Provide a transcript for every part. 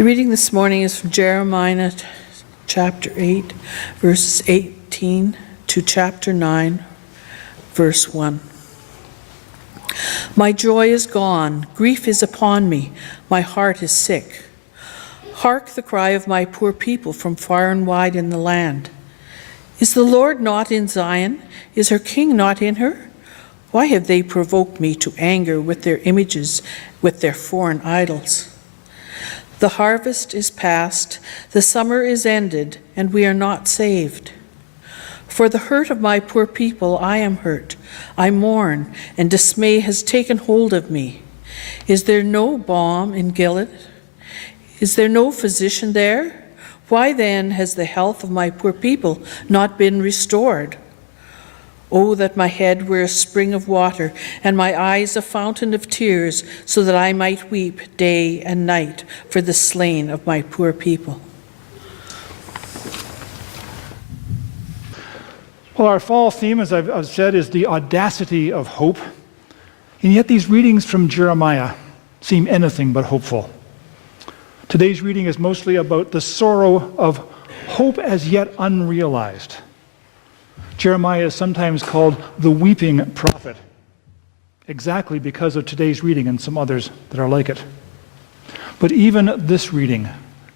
The reading this morning is from Jeremiah chapter 8, verses 18 to chapter 9, verse 1. My joy is gone, grief is upon me, my heart is sick. Hark the cry of my poor people from far and wide in the land. Is the Lord not in Zion? Is her king not in her? Why have they provoked me to anger with their images, with their foreign idols? The harvest is past, the summer is ended, and we are not saved. For the hurt of my poor people I am hurt. I mourn, and dismay has taken hold of me. Is there no balm in Gilead? Is there no physician there? Why then has the health of my poor people not been restored? Oh, that my head were a spring of water, and my eyes a fountain of tears, so that I might weep day and night for the slain of my poor people. Well, our fall theme, as I've said, is the audacity of hope. And yet these readings from Jeremiah seem anything but hopeful. Today's reading is mostly about the sorrow of hope as yet unrealized. Jeremiah is sometimes called the weeping prophet, exactly because of today's reading and some others that are like it. But even this reading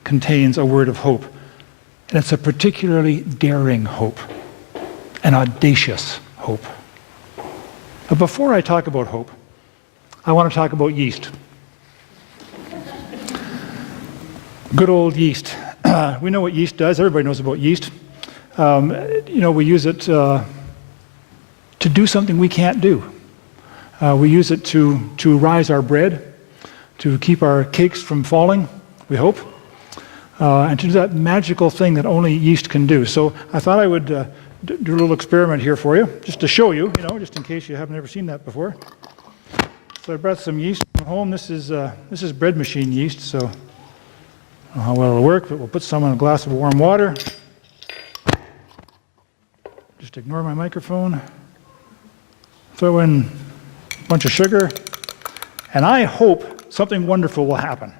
contains a word of hope, and it's a particularly daring hope, an audacious hope. But before I talk about hope, I want to talk about yeast. Good old yeast. We know what yeast does. Everybody knows about yeast. We use it to do something we can't do. We use it to rise our bread, to keep our cakes from falling, we hope, and to do that magical thing that only yeast can do. So I thought I would do a little experiment here for you, just to show you, just in case you haven't ever seen that before. So I brought some yeast from home. This is bread machine yeast, so I don't know how well it'll work, but we'll put some in a glass of warm water. Just ignore my microphone. Throw in a bunch of sugar, and I hope something wonderful will happen.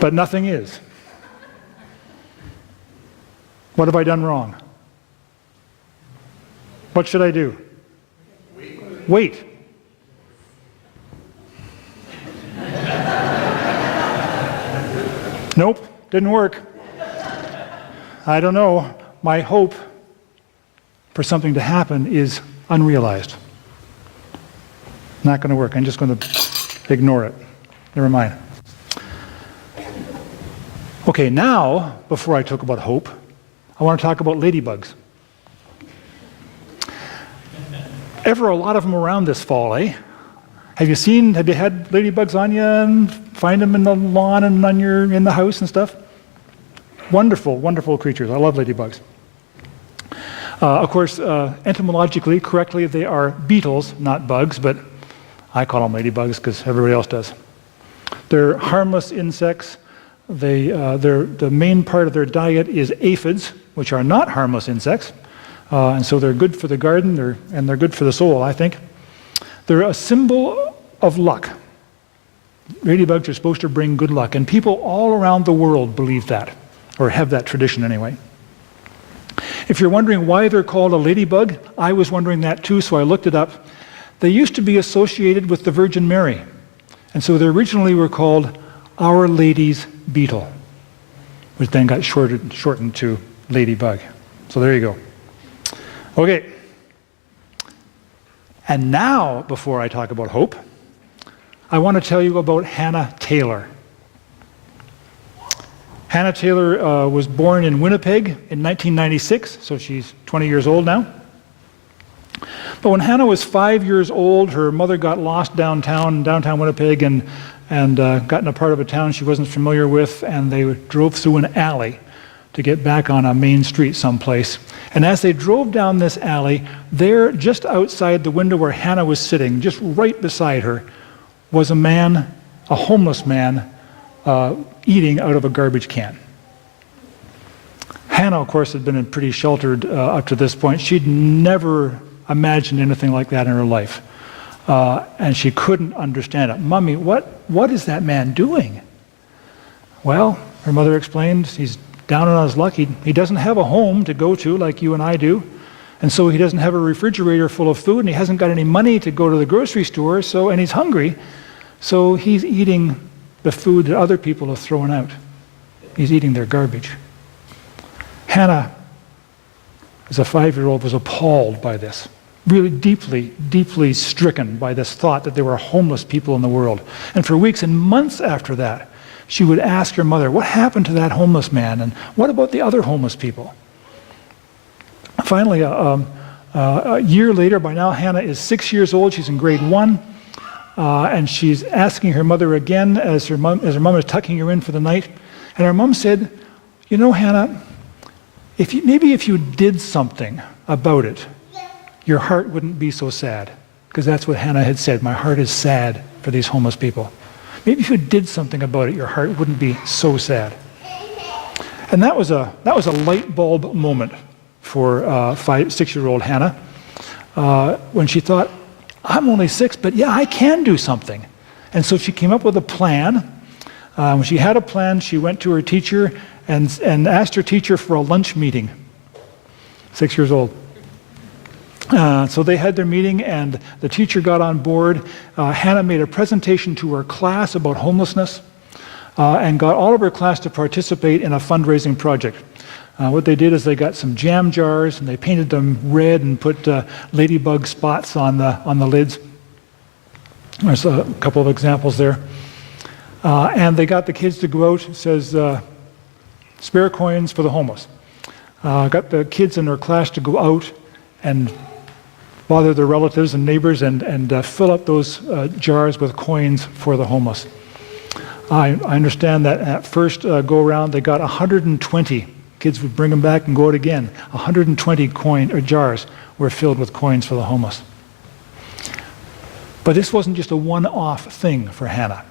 But nothing is. What have I done wrong? What should I do? Wait. Nope, didn't work. I don't know. My hope for something to happen is unrealized. Not going to work. I'm just going to ignore it. Never mind. Okay, now, before I talk about hope, I want to talk about ladybugs. Ever a lot of them around this fall, eh? Have you had ladybugs on you and find them in the lawn and in the house and stuff? Wonderful, wonderful creatures. I love ladybugs. Of course, etymologically, correctly, they are beetles, not bugs, but I call them ladybugs because everybody else does. They're harmless insects. The main part of their diet is aphids, which are not harmless insects, and so they're good for the garden, and they're good for the soul, I think. They're a symbol of luck. Ladybugs are supposed to bring good luck, and people all around the world believe that, or have that tradition anyway. If you're wondering why they're called a ladybug, I was wondering that too, so I looked it up. They used to be associated with the Virgin Mary, and so they originally were called Our Lady's beetle, which then got shortened to ladybug. So there you go. Okay. And now, before I talk about hope, I want to tell you about Hannah Taylor. Hannah Taylor was born in Winnipeg in 1996, so she's 20 years old now. But when Hannah was 5 years old, her mother got lost downtown Winnipeg and got in a part of a town she wasn't familiar with, and they drove through an alley to get back on a main street someplace. And as they drove down this alley, there, just outside the window where Hannah was sitting, just right beside her, was a homeless man, eating out of a garbage can. Hannah, of course, had been pretty sheltered up to this point. She'd never imagined anything like that in her life. and she couldn't understand it. Mommy, what is that man doing? Well, her mother explained, he's down on his luck. He doesn't have a home to go to like you and I do. And so he doesn't have a refrigerator full of food, and he hasn't got any money to go to the grocery store, and he's hungry. So he's eating the food that other people have thrown out. He's eating their garbage. Hannah, as a 5-year-old, was appalled by this. Really deeply, deeply stricken by this thought that there were homeless people in the world. And for weeks and months after that, she would ask her mother, what happened to that homeless man? And what about the other homeless people? Finally, a year later, by now Hannah is 6 years old. She's in grade 1. And she's asking her mother again as her mom is tucking her in for the night. And her mom said, you know, Hannah, maybe if you did something about it, your heart wouldn't be so sad. Because that's what Hannah had said, my heart is sad for these homeless people. Maybe if you did something about it, your heart wouldn't be so sad. And that was a light bulb moment for 6-year-old Hannah, when she thought, I'm only 6, but yeah, I can do something. And so she came up with a plan. When she had a plan, she went to her teacher and asked her teacher for a lunch meeting. 6 years old. So they had their meeting, and the teacher got on board. Hannah made a presentation to her class about homelessness, and got all of her class to participate in a fundraising project. What they did is they got some jam jars, and they painted them red and put ladybug spots on the lids. There's a couple of examples there. And they got the kids to go out. It says, spare coins for the homeless. Got the kids in their class to go out and bother their relatives and neighbors and fill up those jars with coins for the homeless. I understand that at first go around they got 120. Kids would bring them back and go out again. 120 jars were filled with coins for the homeless. But this wasn't just a one-off thing for Hannah.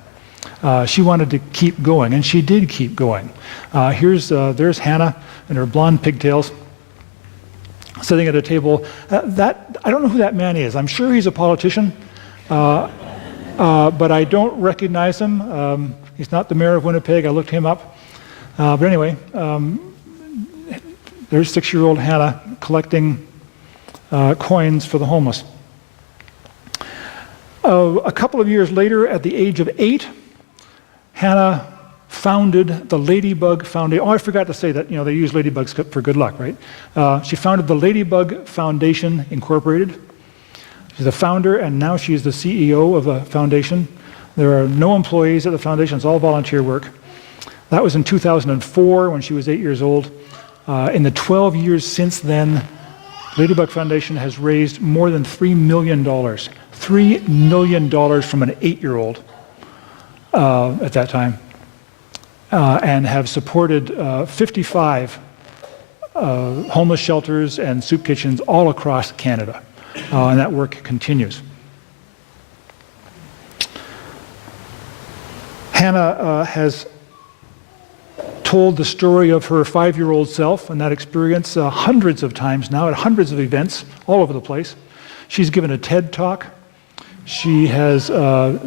She wanted to keep going, and she did keep going. There's Hannah and her blonde pigtails, sitting at a table. I don't know who that man is. I'm sure he's a politician, but I don't recognize him. He's not the mayor of Winnipeg. I looked him up. But anyway, there's 6-year-old Hannah collecting coins for the homeless. A couple of years later, at the age of 8, Hannah founded the Ladybug Foundation. Oh, I forgot to say that, they use ladybugs for good luck, right? She founded the Ladybug Foundation Incorporated. She's the founder, and now she's the CEO of the foundation. There are no employees at the foundation. It's all volunteer work. That was in 2004 when she was 8 years old. In the 12 years since then, Ladybug Foundation has raised more than $3 million. $3 million from an 8-year-old at that time. And have supported 55 homeless shelters and soup kitchens all across Canada. And that work continues. Hannah has told the story of her 5-year-old self and that experience hundreds of times now at hundreds of events all over the place. She's given a TED Talk. She has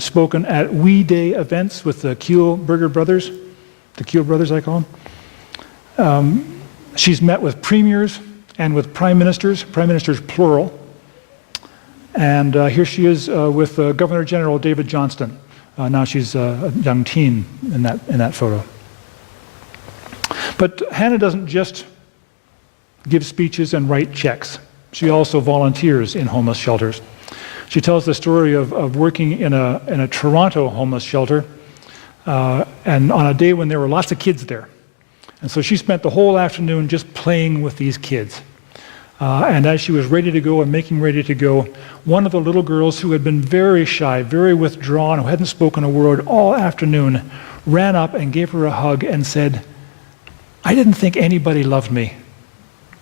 spoken at We Day events with the Kielburger brothers. The Kiel brothers, I call them. She's met with premiers and with prime ministers plural. And here she is with Governor General David Johnston. Now she's a young teen in that photo. But Hannah doesn't just give speeches and write checks. She also volunteers in homeless shelters. She tells the story of working in a Toronto homeless shelter. And on a day when there were lots of kids there. And so she spent the whole afternoon just playing with these kids. And as she was ready to go and making ready to go, one of the little girls who had been very shy, very withdrawn, who hadn't spoken a word all afternoon, ran up and gave her a hug and said, I didn't think anybody loved me,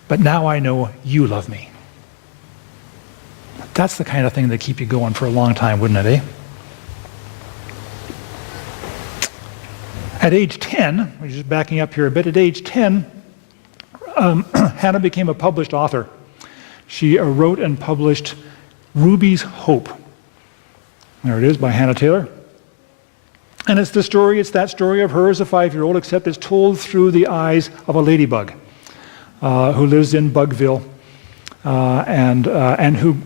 but now I know you love me. That's the kind of thing that keep you going for a long time, wouldn't it, eh? At age 10, we're just backing up here a bit, at age 10, Hannah became a published author. She wrote and published Ruby's Hope. There it is, by Hannah Taylor. And it's that story of her as a 5-year-old, except it's told through the eyes of a ladybug who lives in Bugville and who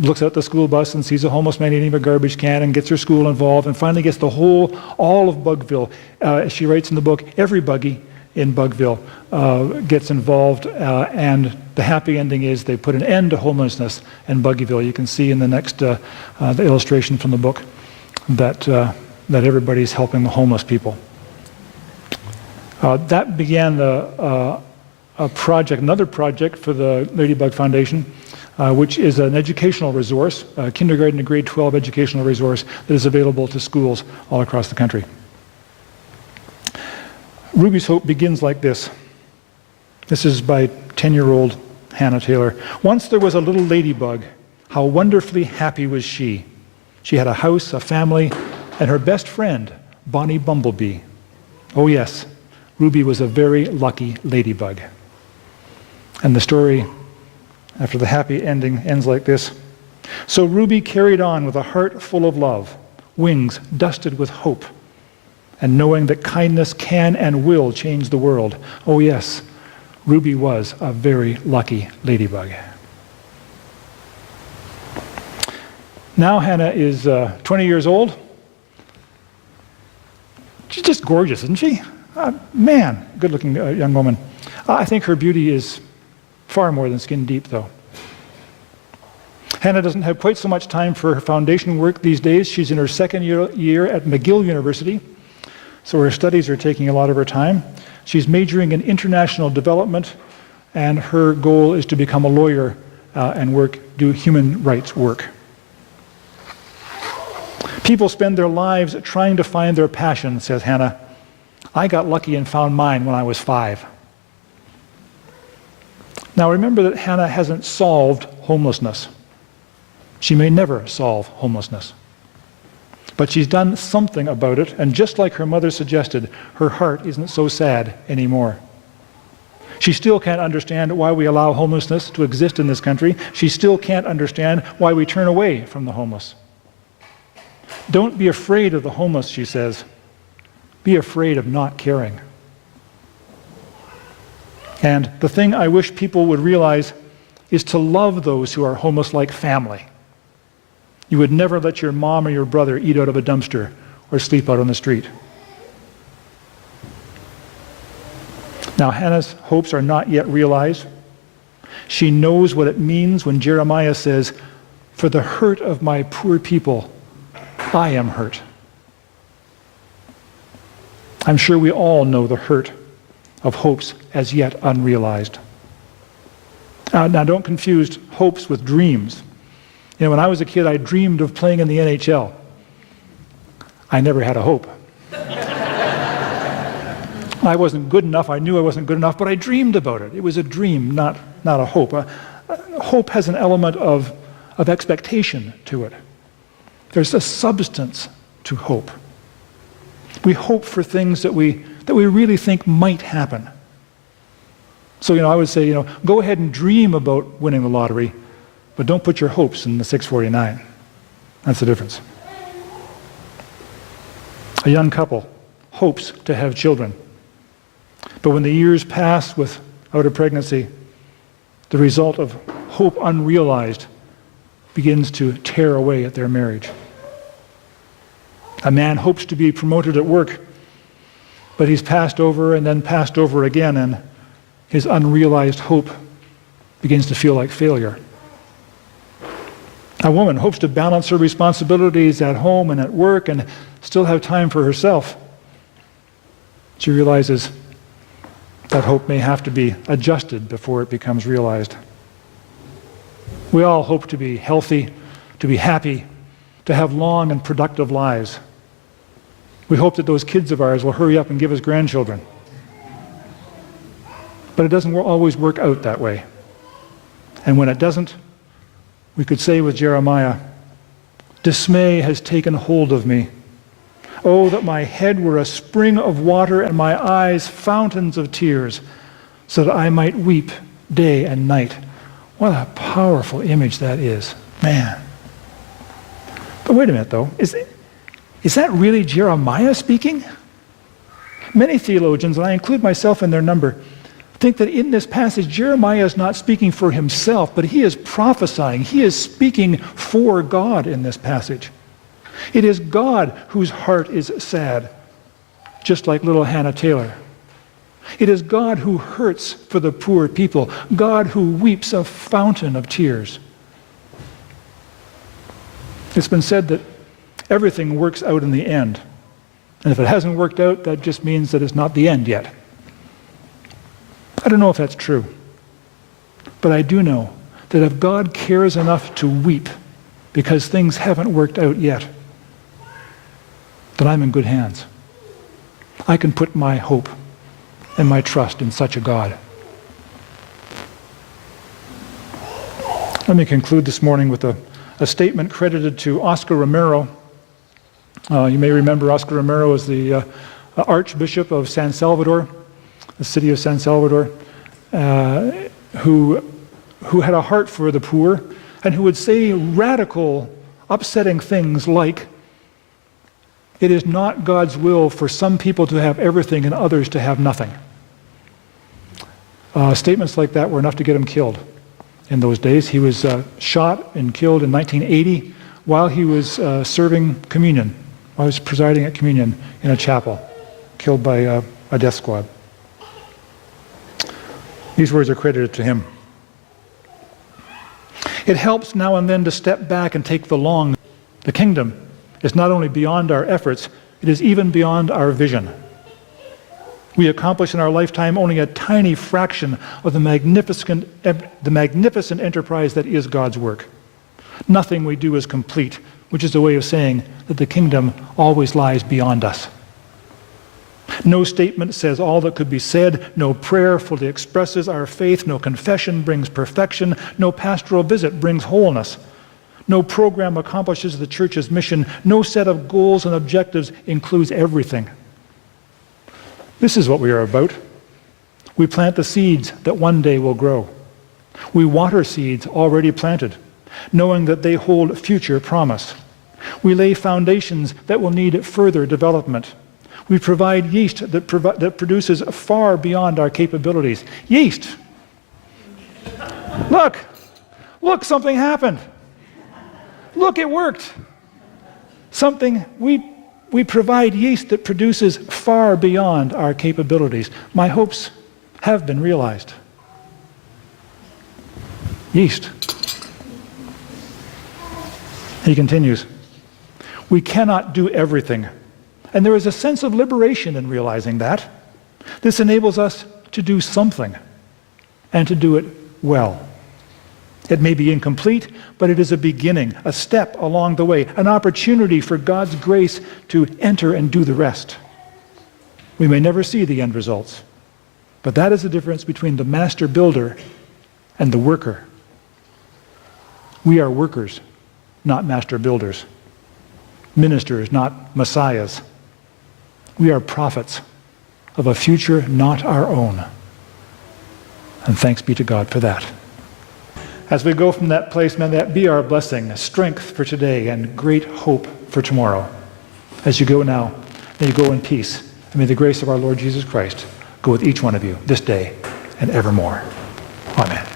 looks out the school bus and sees a homeless man eating a garbage can and gets her school involved and finally gets all of Bugville. She writes in the book, every buggy in Bugville gets involved, and the happy ending is they put an end to homelessness in Buggyville. You can see in the next the illustration from the book that everybody's helping the homeless people. That began another project for the Ladybug Foundation, which is an educational resource, a kindergarten to grade 12 educational resource that is available to schools all across the country. Ruby's Hope begins like this. This is by 10-year-old Hannah Taylor. Once there was a little ladybug. How wonderfully happy was she. She had a house, a family, and her best friend, Bonnie Bumblebee. Oh yes, Ruby was a very lucky ladybug. And the story, after the happy ending, ends like this. So Ruby carried on with a heart full of love, wings dusted with hope, and knowing that kindness can and will change the world. Oh yes, Ruby was a very lucky ladybug. Now Hannah is 20 years old. She's just gorgeous, isn't she? Man, good-looking young woman. I think her beauty is far more than skin deep, though. Hannah doesn't have quite so much time for her foundation work these days. She's in her second year at McGill University, so her studies are taking a lot of her time. She's majoring in international development, and her goal is to become a lawyer and do human rights work. People spend their lives trying to find their passion, says Hannah. I got lucky and found mine when I was 5. Now remember that Hannah hasn't solved homelessness. She may never solve homelessness. But she's done something about it, and just like her mother suggested, her heart isn't so sad anymore. She still can't understand why we allow homelessness to exist in this country. She still can't understand why we turn away from the homeless. Don't be afraid of the homeless, she says. Be afraid of not caring. And the thing I wish people would realize is to love those who are homeless like family. You would never let your mom or your brother eat out of a dumpster or sleep out on the street. Now, Hannah's hopes are not yet realized. She knows what it means when Jeremiah says, "For the hurt of my poor people, I am hurt." I'm sure we all know the hurt of hopes as yet unrealized. Now don't confuse hopes with dreams. You know, when I was a kid, I dreamed of playing in the NHL. I never had a hope. I wasn't good enough. I knew I wasn't good enough, but I dreamed about it. It was a dream, not a hope. Hope has an element of expectation to it. There's a substance to hope. We hope for things that we really think might happen. So, I would say, go ahead and dream about winning the lottery, but don't put your hopes in the 649. That's the difference. A young couple hopes to have children, but when the years pass without a pregnancy, the result of hope unrealized begins to tear away at their marriage. A man hopes to be promoted at work, but he's passed over and then passed over again, and his unrealized hope begins to feel like failure. A woman hopes to balance her responsibilities at home and at work and still have time for herself. She realizes that hope may have to be adjusted before it becomes realized. We all hope to be healthy, to be happy, to have long and productive lives. We hope that those kids of ours will hurry up and give us grandchildren. But it doesn't always work out that way. And when it doesn't, we could say with Jeremiah, "Dismay has taken hold of me. Oh, that my head were a spring of water and my eyes fountains of tears, so that I might weep day and night." What a powerful image that is, man. But wait a minute, though. Is that really Jeremiah speaking? Many theologians, and I include myself in their number, think that in this passage, Jeremiah is not speaking for himself, but he is prophesying. He is speaking for God in this passage. It is God whose heart is sad, just like little Hannah Taylor. It is God who hurts for the poor people, God who weeps a fountain of tears. It's been said that everything works out in the end. And if it hasn't worked out, that just means that it's not the end yet. I don't know if that's true. But I do know that if God cares enough to weep because things haven't worked out yet, then I'm in good hands. I can put my hope and my trust in such a God. Let me conclude this morning with a statement credited to Oscar Romero. You may remember Oscar Romero as the Archbishop of San Salvador, the city of San Salvador, who had a heart for the poor and who would say radical, upsetting things like, it is not God's will for some people to have everything and others to have nothing. Statements like that were enough to get him killed in those days. He was shot and killed in 1980 while he was serving communion. I was presiding at communion in a chapel, killed by a death squad. These words are credited to him. It helps now and then to step back and take the long. The kingdom is not only beyond our efforts, it is even beyond our vision. We accomplish in our lifetime only a tiny fraction of the magnificent enterprise that is God's work. Nothing we do is complete, which is a way of saying that the kingdom always lies beyond us. No statement says all that could be said, no prayer fully expresses our faith, no confession brings perfection, no pastoral visit brings wholeness. No program accomplishes the church's mission, no set of goals and objectives includes everything. This is what we are about. We plant the seeds that one day will grow. We water seeds already planted, knowing that they hold future promise. We lay foundations that will need further development. We provide yeast that produces far beyond our capabilities. Yeast! Look, something happened. Look, it worked. We provide yeast that produces far beyond our capabilities. My hopes have been realized. Yeast. He continues, we cannot do everything. And there is a sense of liberation in realizing that. This enables us to do something and to do it well. It may be incomplete, but it is a beginning, a step along the way, an opportunity for God's grace to enter and do the rest. We may never see the end results, but that is the difference between the master builder and the worker. We are workers, not master builders. Ministers, not messiahs. We are prophets of a future not our own. And thanks be to God for that. As we go from that place, may that be our blessing, strength for today, and great hope for tomorrow. As you go now, may you go in peace, and may the grace of our Lord Jesus Christ go with each one of you this day and evermore. Amen.